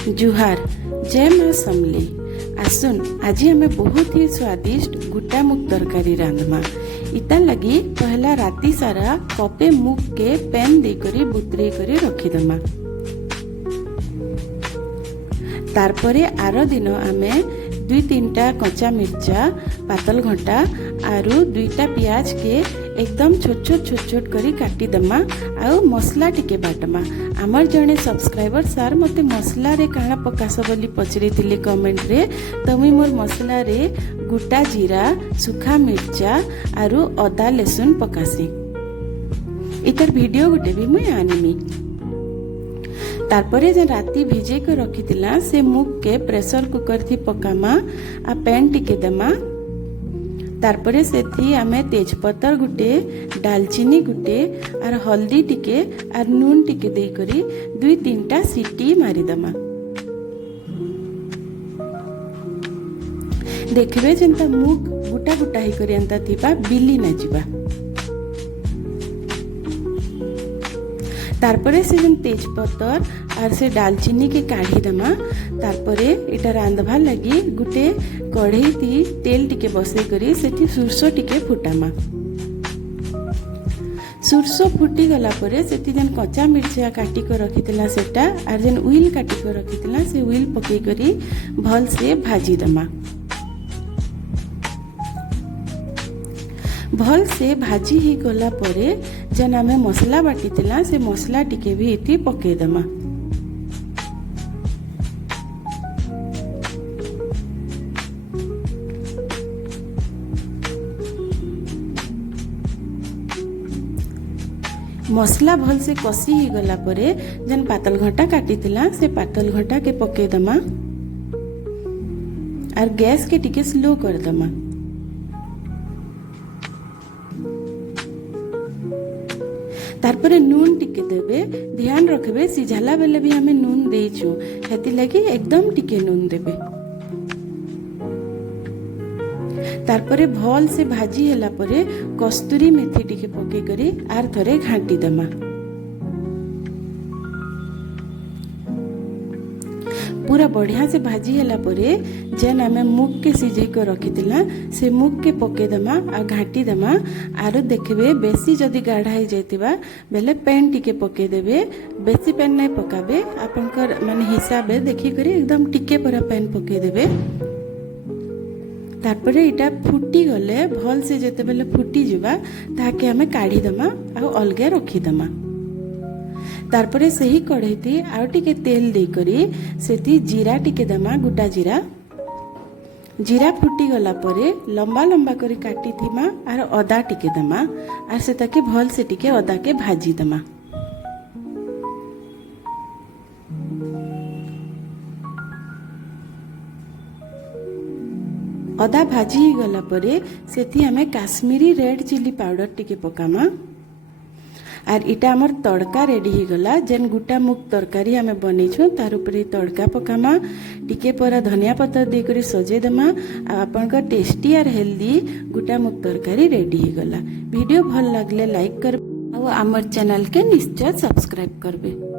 जुहार जय माँ समली आसुन आज आम बहुत ही स्वादिष्ट गुटा मुग तरकारी रांधमा। इता लगी पहला राति सारा कपे मुग के पैन देकरी बुतरे करी रखीदमा। तारपरे आर दिन आमे 2-3टा कच्चा मिर्चा पातल घंटा आरु 2टा प्याज के एकदम छोट छोट करी काटी दमा। आउ मसला टिके बाटमा। आमर जने सब्सक्राइबर सार मते मसला रे काना पकास बोली पचरी थिले कमेंट रे। तो मुई मोर मसला रे गुटा जीरा सुखा मिर्चा आरु अदा लहसुन पकासी। इतर वीडियो गुटे भी मुई आनिमी। तारपरे जे राती भिजे को रखी थिला से मुग के प्रेशर कुकर थी पकामा आ पैन टिके दमा। तारपरे से थी आमे तेजपत्तर गुटे दालचीनी गुटे आर हल्दी टिके आर नून टिके दे करी 2-3टा सीटी मारी दमा। देखबे जेंता मुग गुटा गुटा ही करी अंता थिबा बिली ना जिबा। तारपरे से जेन तेजपत्तर आर से दालचीनी के काढ़ी दमा। तारपरे इटा रांधवा लगी गुटे कढ़ई थी तेल टिके बसे करी सेठी सुरसो टिके फुटामा। सुरसो फुटी गला परे सेठी जेन कच्चा मिर्चा काटी को रखीतिला सेटा आर जेन उइल काटी को रखीतिला से उइल पके करी भल से भाजी दमा। भल से भाजी ही गला परे जेन आमे मसला बाटीतिला से मसला टिके भी इति पके दमा। मसला भल से कसी ही गला परे जेन पातल घंटा काटीतिला से पातल घंटा के पके दमा और गैस के टिके स्लो कर दमा। तारपरे नून टिके देबे। ध्यान रखबे सिझाला बेले भी हमें नून देइछु हेति लगी एकदम टिके नून देबे। तारपरे भल से भाजी होला परे कस्तूरी मेथी टिके पके करी आर थरे घांटी दमा। पूरा बढ़िया से भाजी होला परे जेन आमे मुग के सिझे को रखीतिला से मुग के पके दमा आ घाटी दमा। आरो देखबे बेसी जदी गाढ़ा ही जायतिबा बेले पैन टिके पके देबे। बेसी पैन नै पकाबे आपनकर माने हिसाबे देखि करी एकदम टिके पूरा पैन पके देबे। तारपरे इटा फुटी गले भल से जेते बेले फुटी जिबा ताके हमें काढ़ी दमा आ अलगे रखी दमा। तारपरे सही कढ़ई थी आउ टिके तेल दे करी सेती जीरा टिके दमा गुटा जीरा। जीरा फुटी गला परे लंबा लंबा करी काटी थीमा आर अदा टिके दमा आर से ताके भल से टिके अदा के भाजी दमा। अदा भाजी गला परे सेती हमें काश्मीरी रेड चिली पाउडर टिके पकामा। आर इटा हमर तड़का रेडी ही गला जेन गुटा मुग तरकारी हमें बनेछु तार ऊपर तड़का पकामा। टिके परा धनिया पत्तर दे करी सजे दमा। आपनका टेस्टी आर हेल्दी गुटा मुग तरकारी रेडी ही गला। वीडियो भल लागले लाइक कर और आमर चैनल के निश्चय सब्सक्राइब करबे।